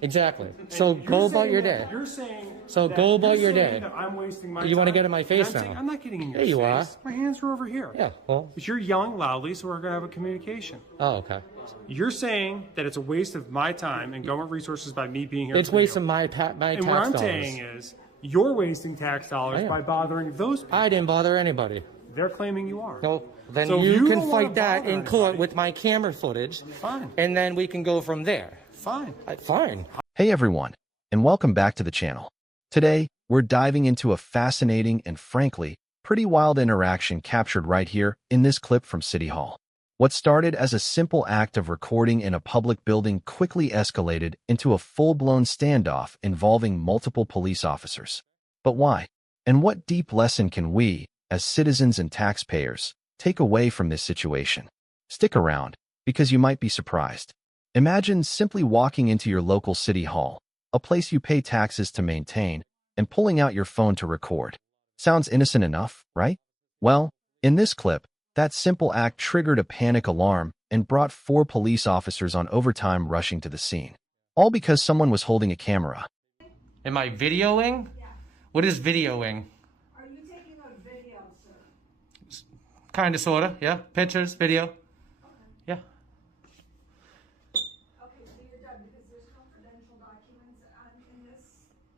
Exactly. So go about your day. You're saying. So go about your day. That I'm wasting my time. You want to get in my face now? I'm not getting in your face. Yeah, you are. My hands are over here. Yeah. Well. But you're yelling loudly, so we're gonna have a communication. Oh, okay. You're saying that it's a waste of my time and government resources by me being here. It's wasting my tax dollars. And what I'm saying is, you're wasting tax dollars by bothering those people. I didn't bother anybody. They're claiming you are. No. Then So you can don't fight that bother in court anybody. with my camera footage. Fine. And then we can go from there. Fine. Fine. Hey everyone, and welcome back to the channel. Today, we're diving into a fascinating and frankly, pretty wild interaction captured right here in this clip from City Hall. What started as a simple act of recording in a public building quickly escalated into a full-blown standoff involving multiple police officers. But why? And what deep lesson can we, as citizens and taxpayers, take away from this situation? Stick around, because you might be surprised. Imagine simply walking into your local city hall, a place you pay taxes to maintain, and pulling out your phone to record. Sounds innocent enough, right? Well, in this clip, that simple act triggered a panic alarm and brought 4 police officers on overtime rushing to the scene. All because someone was holding a camera. Am I videoing? Yeah. What is videoing? Are you taking a video, sir? Kind of, sort of, yeah. Pictures, video. Okay. Yeah. Okay, so you're done because there's confidential documents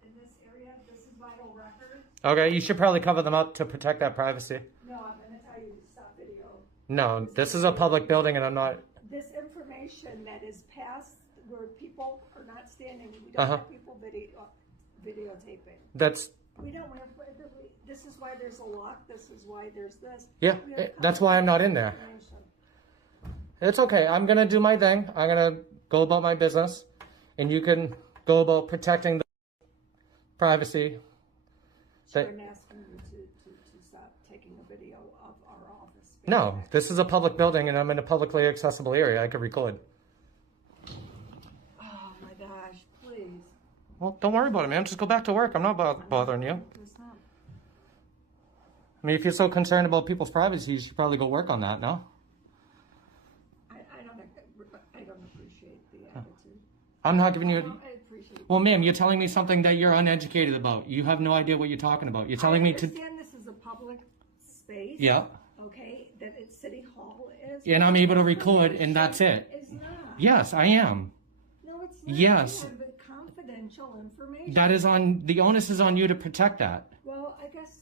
in this area. This is vital record. Okay, you should probably cover them up to protect that privacy. No, I'm going to tell you to stop video. No, this is a public building and I'm not... This information that is passed where people are not standing, we don't have people videotaping. That's... We don't have, this is why there's a lock, this is why there's this. Yeah, that's why I'm not in there. It's okay. I'm going to do my thing. I'm going to go about my business. And you can go about protecting the privacy. So I'm asking you to stop taking a video of our office. No, this is a public building and I'm in a publicly accessible area. I could record. Oh my gosh, please. Well, don't worry about it, man. Just go back to work. I'm not bothering you. I mean, if you're so concerned about people's privacy, you should probably go work on that, no? I don't appreciate the attitude. I'm not giving you... I appreciate it. Well, ma'am, you're telling me something that you're uneducated about. You have no idea what you're talking about. You're telling me to... I understand this is a public space. Yeah. Okay, that it's City Hall is. And I'm able to record, and that's it. It's not. Yes, I am. No, it's not. Yes. You have confidential information. That is on... The onus is on you to protect that. Well, I guess...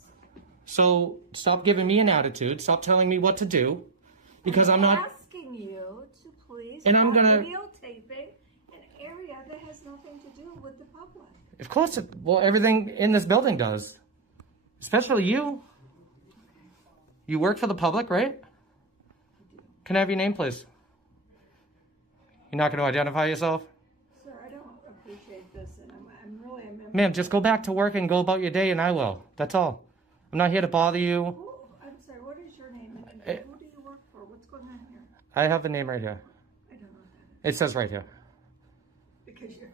So, stop giving me an attitude. Stop telling me what to do. Because I'm not... asking you to please And I'm gonna... videotaping an area that has nothing to do with the public. Of course, well, everything in this building does. Especially you. You work for the public, right? Can I have your name, please? You're not going to identify yourself? Sir, I don't appreciate this, and I'm really... Ma'am, just go back to work and go about your day, and I will. That's all. I'm not here to bother you. I'm sorry, what is your name? And who do you work for? What's going on here? I have the name right here. I don't know what that is. It says right here. Because you're...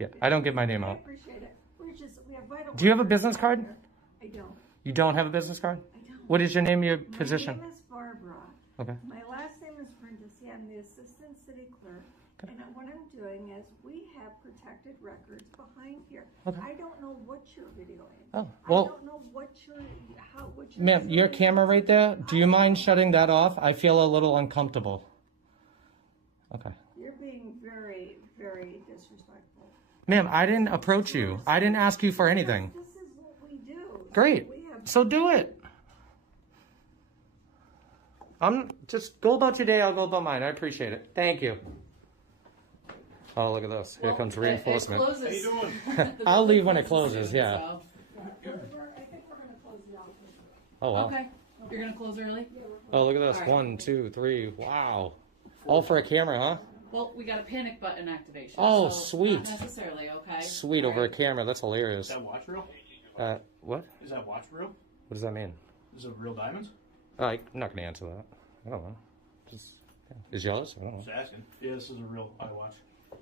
Yeah, I don't give my name I out. appreciate it. We have vital... Do you have a business card? I don't. You don't have a business card? I don't. What is your name, your position? My name is Barbara. Okay. My last name is Prentice. I'm the assistant city clerk. Okay. And what I'm doing is we have protected records behind here. Okay. I don't know what you're videoing. Oh, well... I don't know what you're... Ma'am, your camera right there, do you mind shutting that off? I feel a little uncomfortable. Okay. You're being very, very disrespectful. Ma'am, I didn't approach you. I didn't ask you for anything. This is what we do. Great. So do it. Just go about your day. I'll go about mine. I appreciate it. Thank you. Oh, look at this. Here comes reinforcement. How you doing? I'll leave when it closes, yeah. I think we're going to close the office. Oh, wow. Okay. You're going to close early? Oh, look at this. All right. 1, 2, 3. Wow. All for a camera, huh? Well, we got a panic button activation. Oh, so sweet. Not necessarily, okay? Sweet, over a camera. That's hilarious. Is that watch real? What? Is that watch real? What does that mean? Is it real diamonds? I'm not going to answer that. I don't know. Just, yeah. Is yours? I don't know. Just asking. Yeah, this is a real iWatch.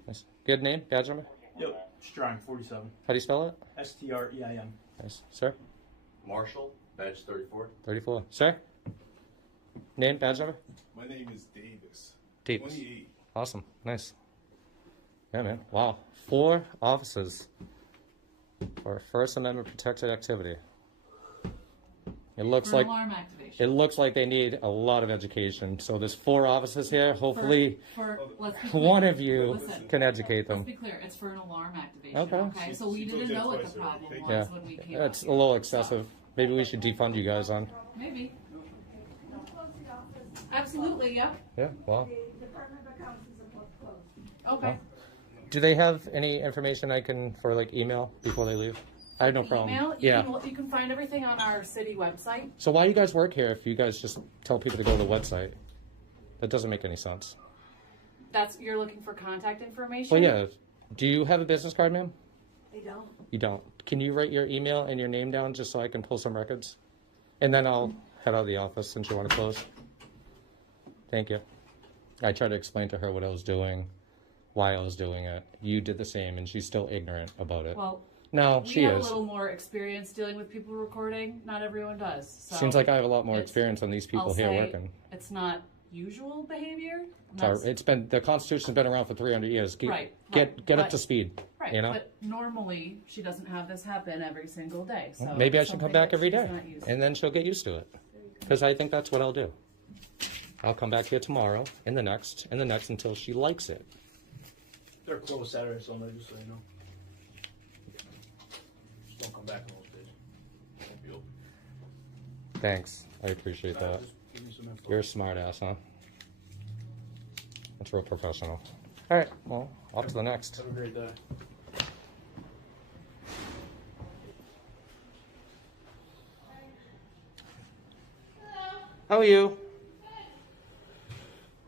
Nice. Good name? Badge number? Yep. Strime 47. How do you spell it? STREIM. Nice. Sir? Marshall, badge 34. 34. Sir? Name, badge number? My name is Davis. Davis. 28. Awesome. Nice. Yeah, man. Wow. 4 offices for First Amendment protected activity. It looks For like alarm activation. it looks like they need a lot of education. So there's 4 offices here. Hopefully, Let's be clear. one of you Listen, can educate them. Let's be clear. It's for an alarm activation. Okay. Okay. So we didn't know what the problem was Yeah, when we came. that's up a little excessive. Maybe we should defund you guys on. Maybe. Don't close the office. Absolutely. Yeah. Yeah. Well, The Department of Accounts is supposed to close. Okay. do they have any information I can for like email before they leave? I have no problem. Email. Yeah. You can find everything on our city website. So why you guys work here if you guys just tell people to go to the website? That doesn't make any sense. You're looking for contact information. Well, yeah. Do you have a business card, ma'am? They don't. You don't. Can you write your email and your name down just so I can pull some records? And then I'll head out of the office since you want to close. Thank you. I tried to explain to her what I was doing, why I was doing it. You did the same, and she's still ignorant about it. Well, No, we she have is. a little more experience dealing with people recording. Not everyone does. So Seems like I have a lot more it's- experience than these people I'll here say working. It's not usual behavior. It's been the Constitution's been around for 300 years. Right, Get right, up but- to speed. Right, You know. but normally she doesn't have this happen every single day. So Maybe I it's should come something back that every she's day, not used to. and then she'll get used to it. Because I think that's what I'll do. I'll come back here tomorrow, and the next, until she likes it. They're closed Saturday, Sunday, just so you know. Just don't come back on those days. Won't be open. Thanks, I appreciate that. Just give me some info. You're a smart ass, huh? That's real professional. All right, well, off to the next. Have a great day. How are you?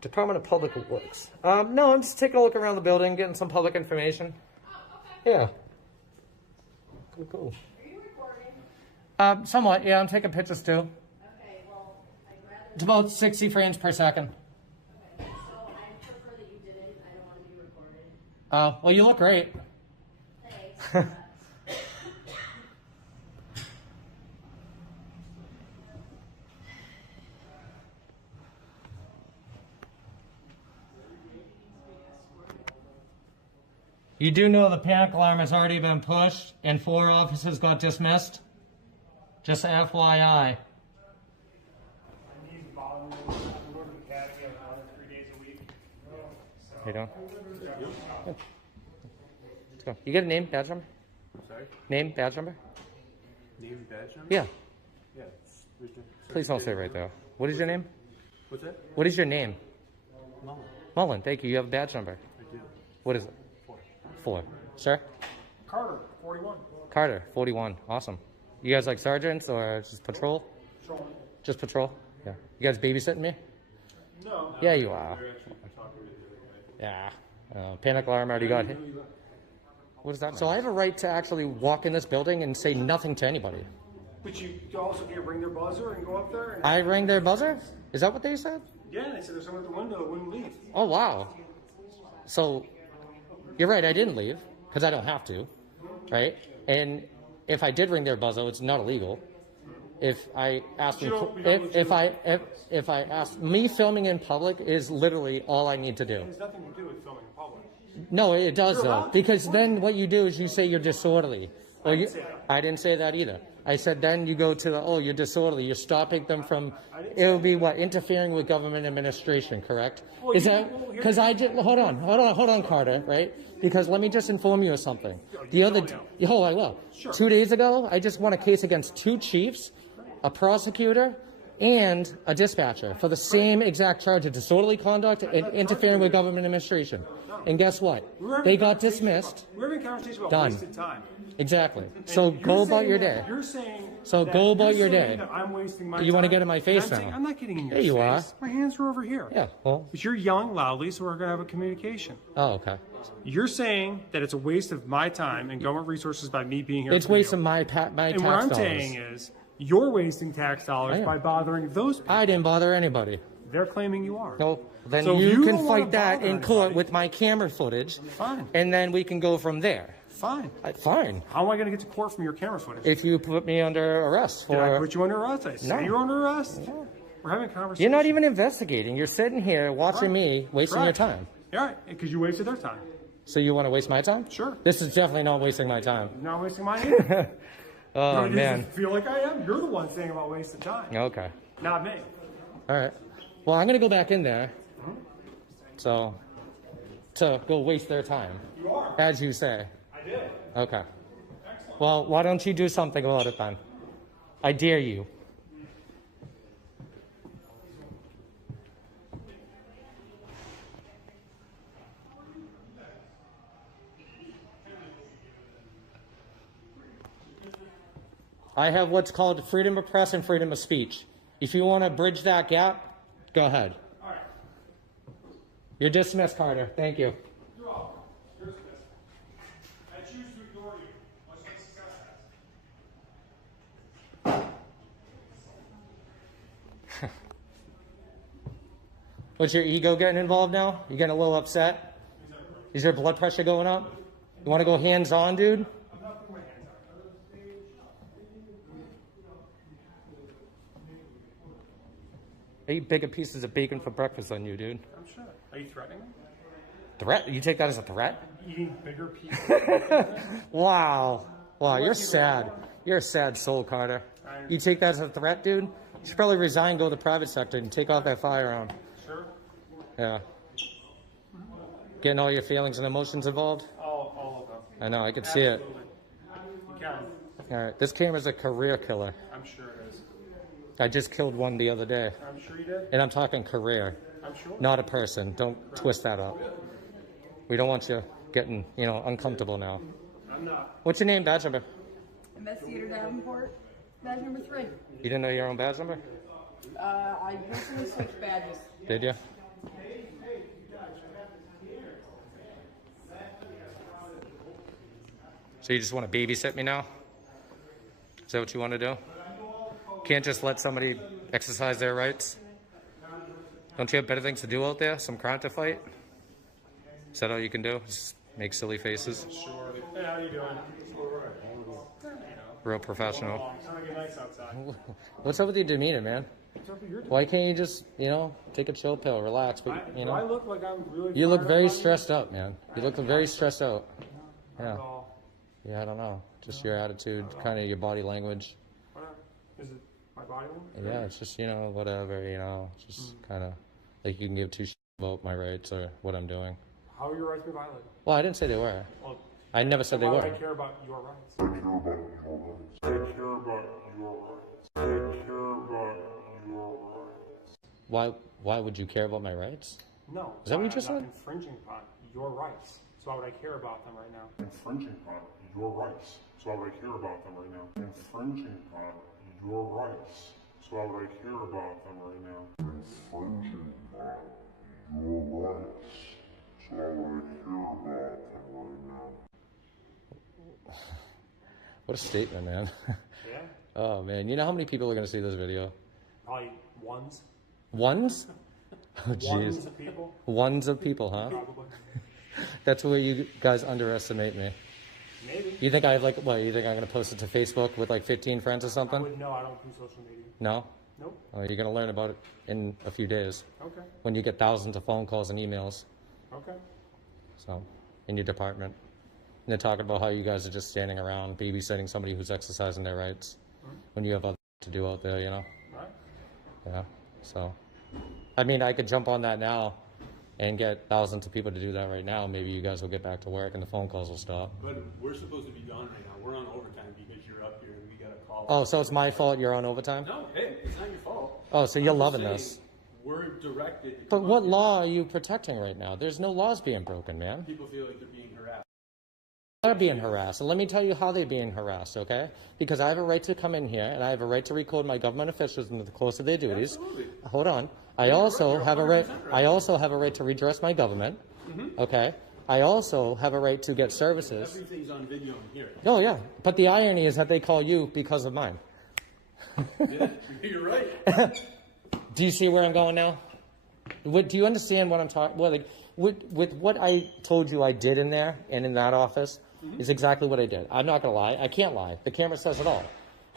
Department of Public Works. No, I'm just taking a look around the building, getting some public information. Yeah. Cool. Are you recording? Somewhat, yeah, I'm taking pictures too. Okay, well, I'd rather. It's about 60 frames per second. Okay, so I prefer that you didn't. I don't want to be recorded. Well, you look great. Thanks. You do know the panic alarm has already been pushed and 4 officers got dismissed? Just FYI. I need to bother me. I go to the academy about 3 days a week. How you doing? Good. Let's go. You get a name, badge number? Sorry? Name, badge number? Name, badge number? Yeah. Yeah. Please don't say right there. What is your name? What's that? What is your name? Mullen. Mullen, thank you. You have a badge number. I do. What is it? 4. Sir? Carter, 41. Carter, 41. Awesome. You guys like sergeants or just patrol? Patrolman. Just patrol? Yeah. You guys babysitting me? No. Yeah, you are. Yeah. Panic alarm already got hit. What is that? So I have a right to actually walk in this building and say nothing to anybody. But you also can't ring their buzzer and go up there and... I rang their buzzer? Is that what they said? Yeah, they said there's someone at the window that wouldn't leave. Oh, wow. So, you're right, I didn't leave, because I don't have to, right? And if I did ring their buzzer, it's not illegal. If I asked them, if I asked, me filming in public is literally all I need to do. It has nothing to do with filming in public. No, it does You're though, allowed to. because then what you do is you say you're disorderly. Or didn't say that. I didn't say that either. I said then you go to the, oh, you're disorderly. You're stopping them from, I didn't it would be what, interfering with government administration, correct? Well, Is you- that, well, here's because the I just, hold on, Carter, right? Because let me just inform you of something. The other, oh, I will. Sure. 2 days ago, I just won a case against 2 chiefs, a prosecutor, and a dispatcher for the same exact charge of disorderly conduct and interfering with government administration. And guess what? They got dismissed. We're having a conversation about Done. wasted time. Exactly. So And go you're about saying your that- day. You're saying. So that- go about you're your saying day. that I'm wasting my You wanna time. get in my face And I'm saying, now. I'm not getting in your Yeah, you face. are. My hands are over here. Yeah, well, But you're yelling loudly, so we're going to have a communication. oh, okay. You're saying that it's a waste of my time and government resources by me being here. It's for you. wasting my And tax what I'm dollars. saying is, you're wasting tax I dollars am. by bothering those people. I didn't bother anybody. They're claiming you are. No, then So if you you can don't wanna fight that bother in court anybody- with my camera footage, Fine. and then we can go from there. Fine. Fine. How am I going to get to court from your camera footage? If you put me under arrest Did I for, put you under arrest? I say No. you're under arrest? We're having a conversation. you're not even investigating. You're sitting here watching me wasting your time. All right, because you wasted their time. So you want to waste my time? Sure. This is definitely not wasting my time. You're not wasting mine either. Oh, You man. feel like I am? You're the one saying about wasting time. Okay. Not me. All right. Well, I'm going to go back in there. So, to go waste their time. You are. As you say. I did. Okay. Well, why don't you do something about it then? I dare you. I have what's called freedom of press and freedom of speech. If you want to bridge that gap, go ahead. All right. You're dismissed, Carter. Thank you. You're welcome. You're dismissed. I choose to ignore you. Much like success has. What's your ego getting involved now? You getting a little upset? Is your blood pressure going up? You want to go hands-on, dude? I'm not putting my hands out. I eat bigger pieces of bacon for breakfast than you, dude. I'm sure. Are you threatening me? Threat? You take that as a threat? Eating bigger pieces. Wow. Wow, you're sad. You're a sad soul, Carter. You take that as a threat, dude? You should probably resign, go to the private sector, and take off that firearm. Sure. Yeah. Getting all your feelings and emotions involved? All of them. I know, I can see it. Absolutely. You can. All right, this camera's a career killer. I'm sure it is. I just killed one the other day. I'm sure you did. And I'm talking career, I'm sure. not a person. Don't twist that up. We don't want you getting, uncomfortable now. I'm not. What's your name, badge number? Investigator Davenport, badge number 3. You didn't know your own badge number? I recently switched badges. Did you? So you just want to babysit me now? Is that what you want to do? Can't just let somebody exercise their rights? Don't you have better things to do out there? Some crime to fight? Is that all you can do? Just make silly faces? Sure. Hey, how you doing? Real professional. It's not nice outside. What's up with your demeanor, man? What's up with your Why can't you just, take a chill pill, relax? But, Do I look like I'm really you look fired very up on stressed out, man. You look very stressed out. you? Yeah. Oh, Yeah, I don't know. Just your attitude, kind of your body language. whatever. Is it my body language? Yeah, it's just, whatever, just kind of like you can give two shits about my rights or what I'm doing. How are your rights being violated? Well, I didn't say they were. Well, I never said they why were. would I care about your rights? I care about your rights. I care about your rights. I care about your rights. Why would you care about my rights? No. Is that what you I'm just not said? infringing upon your rights. So why would I care about them right now? Infringing upon your rights. So why would I care about them right now? Infringing upon your rights. So why would I care about them right now? Infringing upon your rights. So why would I care about them right now? What a statement, man. Yeah? Oh, man. You know how many people are going to see this video? Probably ones. Ones? Oh, Ones jeez. of people, Ones of people, huh? probably. That's where you guys underestimate me. Maybe. You think I have, you think I'm going to post it to Facebook with 15 friends or I something? wouldn't know. I don't do social media. No? Nope. Oh, you're going to learn about it in a few days Okay. when you get thousands of phone calls and emails. Okay. So, in your department. And they're talking about how you guys are just standing around babysitting somebody who's exercising their rights when you have other to do out there, All right. Yeah. So, I mean, I could jump on that now and get thousands of people to do that right now. Maybe you guys will get back to work and the phone calls will stop. But we're supposed to be done right now. We're on overtime because you're up here and we got a call. Oh, so it's my fault you're on overtime? No, hey, it's not your fault. Oh, so you're I'm just loving saying, this. We're directed. to But come what up here. law are you protecting right now? There's no laws being broken, man. People feel like they're being harassed. They're being harassed. And let me tell you how they're being harassed, okay? Because I have a right to come in here and I have a right to record my government officials in the course of their duties. Absolutely. Hold on. I also have a right. I also have a right to redress my government. Okay. I also have a right to get services. Everything's on video in here. Oh yeah. But the irony is that they call you because of mine. Yeah, you're right. Do you see where I'm going now? Do you understand what I'm talking? Well, with what I told you I did in there and in that office is exactly what I did. I'm not gonna lie. I can't lie. The camera says it all.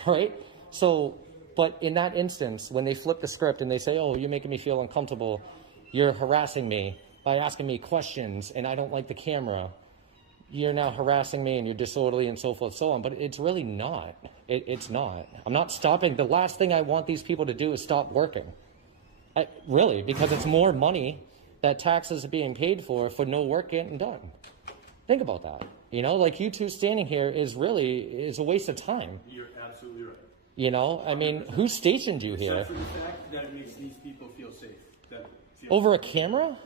Right? So, but in that instance, when they flip the script and they say, "Oh, you're making me feel uncomfortable. You're harassing me by asking me questions, and I don't like the camera," you're now harassing me and you're disorderly and so forth, so on. But it's really not. It's not. I'm not stopping. The last thing I want these people to do is stop working. Really, because it's more money that taxes are being paid for no work getting done. Think about that. You know, like you two standing here is a waste of time. You're absolutely right. You know, I mean, who stationed you here? Except for the fact that it makes these people feel safe. Over a camera?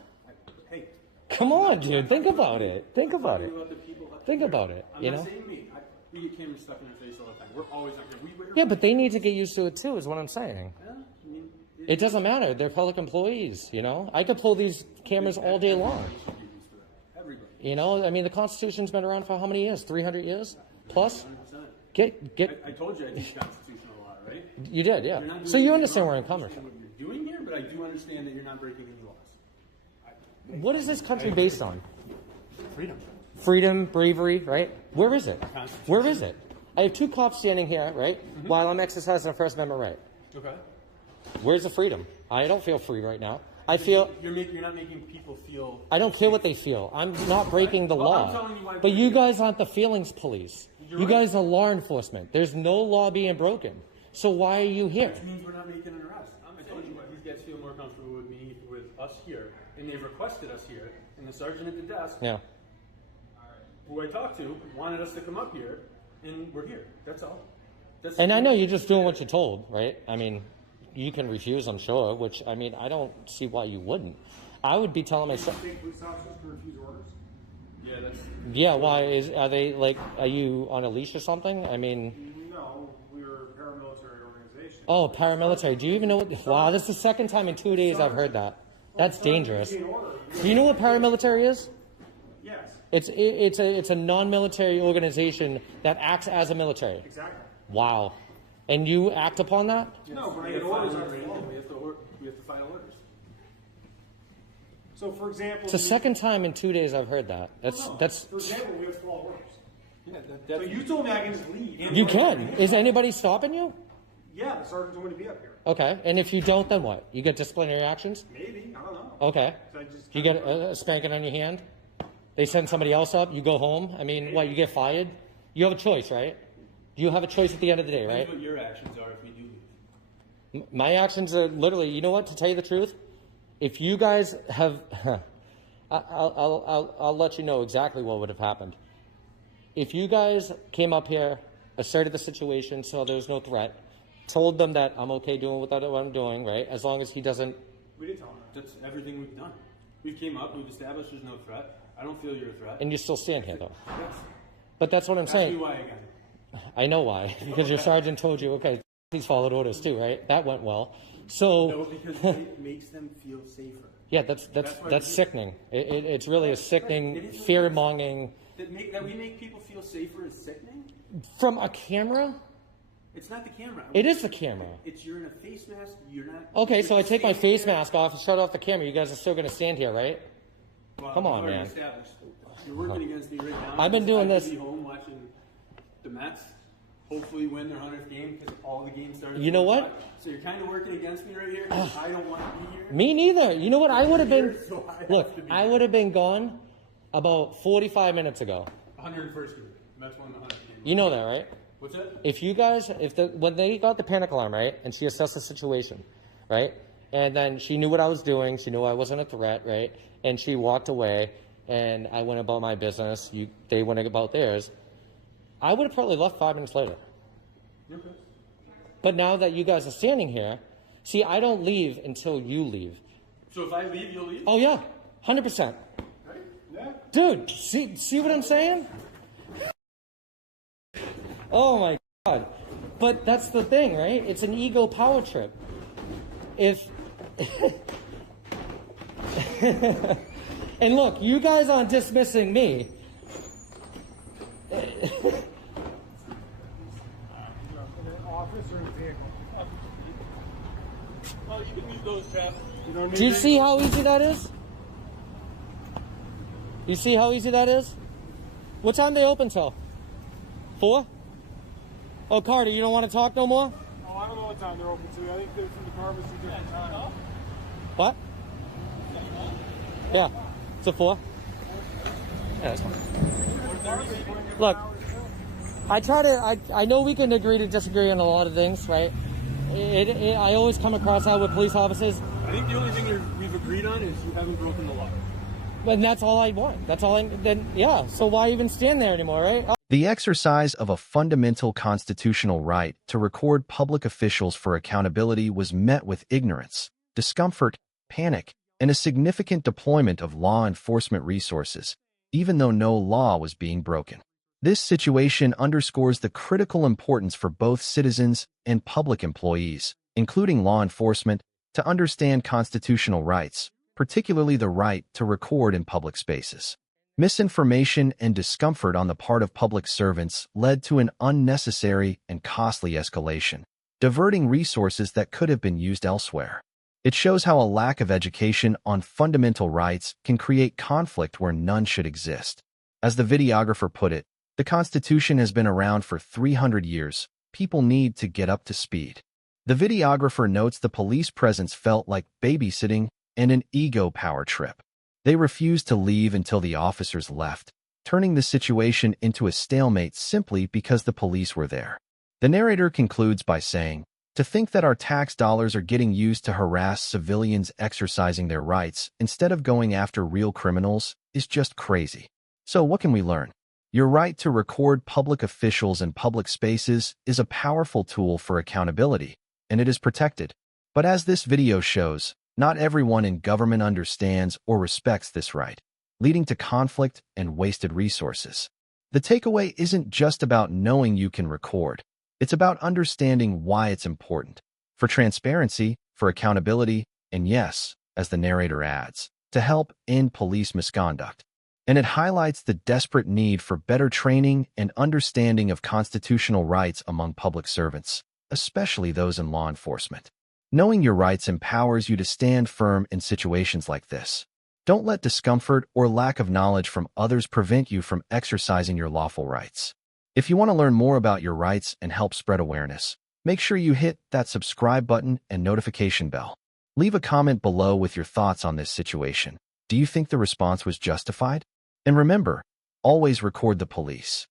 Hey. Come on, dude. Think about it. Think about it. Think about it. You know? I'm not saying me. We get cameras stuck in our face all the time. We're always out there. Yeah, but they need to get used to it too, is what I'm saying. Yeah, I mean, It doesn't matter. They're public employees, you know? I could pull these cameras all day long. everybody. You know, I mean, the Constitution's been around for how many years? 300 years? Plus? 100%. I told you I teach constitutional law, right? You did, yeah. So you understand where I'm coming from. What you're doing here, but I do understand that you're not breaking any laws. What is this country based on? Freedom. Freedom, bravery, right? Where is it? Where is it? I have two cops standing here, right? While I'm exercising a First Amendment right. Okay. Where's the freedom? I don't feel free right now. I feel... You're not making people feel... I don't care what they feel. I'm not breaking the law. I'm telling you why. But you guys aren't the feelings police. You're You right. guys are law enforcement. There's no law being broken. So why are you here? Which means we're not making an arrest. I told you what, these guys feel more comfortable with me, with us here, and they've requested us here, and the sergeant at the desk, Yeah. who I talked to, wanted us to come up here, and we're here. That's all. And I know you're just doing what you're told, right? I mean, you can refuse, I'm sure, which, I mean, I don't see why you wouldn't. I would be telling myself... State police officers can refuse orders? Yeah, that's... Yeah, why? Are they, like, are you on a leash or something? I mean... No, we're a paramilitary organization. Oh, paramilitary. Do you even know what... Wow, this is the second time in 2 days I've heard that. That's dangerous. Do you know what paramilitary is? Yes. It's a non-military organization that acts as a military. Exactly. Wow. And you act upon that? No, but I We get have orders to on the wall. we have to file orders. So, for example... It's the second time in 2 days I've heard that. That's. For example, we have to follow orders. Yeah, So you told me I can just leave. You can. Is anybody stopping you? Yeah, the sergeant told me to be up here. Okay. And if you don't, then what? You get disciplinary actions? Maybe, I don't know. Okay. So I just You get a spanking on your hand? They send somebody else up, you go home? I mean, what, you get fired? You have a choice, right? You have a choice at the end of the day, right? That's what your actions are if we do leave. My actions are literally, you know what, to tell you the truth? If you guys have, I'll let you know exactly what would have happened. If you guys came up here, asserted the situation, saw there was no threat, told them that I'm okay doing what I'm doing, right? As long as he doesn't... We didn't tell him that. That's everything we've done. We came up, we've established there's no threat. I don't feel you're a threat. And you still stand here, though. Yes. But that's what I'm Ask me saying. why again. I know why. Because your sergeant told you, okay, he's followed orders too, right? That went well. So... No, because it makes them feel safer. Yeah, that's sickening. It's really a sickening, fear-mongering... That we make people feel safer is sickening? From a camera? It's not the camera. It is the camera. It's you're in a face mask, you're not... Okay, so I take my standing face there. mask off and shut off the camera. You guys are still going to stand here, right? Well, Come on, we've already man. established. You're working against me right now. I've been doing I this- could be home watching the Mets hopefully win their 100th game because all the games started. You know what? 4 o'clock. So you're kind of working against me right here because I don't want to be here. Me neither. You know what? I would have been... So I have Look, to be I here. would have been gone about 45 minutes ago. 101st game. Mets won the 100th game. You know that, right? What's that? If you guys, when they got the panic alarm, right, and she assessed the situation, right, and then she knew what I was doing, she knew I wasn't a threat, right, and she walked away, and I went about my business, they went about theirs, I would have probably left 5 minutes later. Okay. But now that you guys are standing here, see, I don't leave until you leave. So if I leave, you'll leave? Oh yeah, 100%. Right? Yeah. Dude, see what I'm saying? Oh my God. But that's the thing, right? It's an ego power trip. If... And look, you guys aren't dismissing me. Office or vehicle? Well, you can use those traps. Do you see how easy that is? You see how easy that is? What time they open till? 4? Oh, Carter, you don't want to talk no more? Oh, I don't know what time they're open to. I think they're from the departments at different times. What? Yeah. It's a 4. Yeah, that's fine. Look, I know we can agree to disagree on a lot of things, right? I always come across that with police officers. I think the only thing we've agreed on is you haven't broken the law. And that's all I want. Yeah, so why even stand there anymore, right? The exercise of a fundamental constitutional right to record public officials for accountability was met with ignorance, discomfort, panic, and a significant deployment of law enforcement resources, even though no law was being broken. This situation underscores the critical importance for both citizens and public employees, including law enforcement, to understand constitutional rights, particularly the right to record in public spaces. Misinformation and discomfort on the part of public servants led to an unnecessary and costly escalation, diverting resources that could have been used elsewhere. It shows how a lack of education on fundamental rights can create conflict where none should exist. As the videographer put it, the Constitution has been around for 300 years. People need to get up to speed. The videographer notes the police presence felt like babysitting and an ego power trip. They refused to leave until the officers left, turning the situation into a stalemate simply because the police were there. The narrator concludes by saying, "To think that our tax dollars are getting used to harass civilians exercising their rights instead of going after real criminals is just crazy." So what can we learn? Your right to record public officials in public spaces is a powerful tool for accountability, and it is protected. But as this video shows, not everyone in government understands or respects this right, leading to conflict and wasted resources. The takeaway isn't just about knowing you can record. It's about understanding why it's important, for transparency, for accountability, and yes, as the narrator adds, to help end police misconduct. And it highlights the desperate need for better training and understanding of constitutional rights among public servants, especially those in law enforcement. Knowing your rights empowers you to stand firm in situations like this. Don't let discomfort or lack of knowledge from others prevent you from exercising your lawful rights. If you want to learn more about your rights and help spread awareness, make sure you hit that subscribe button and notification bell. Leave a comment below with your thoughts on this situation. Do you think the response was justified? And remember, always record the police.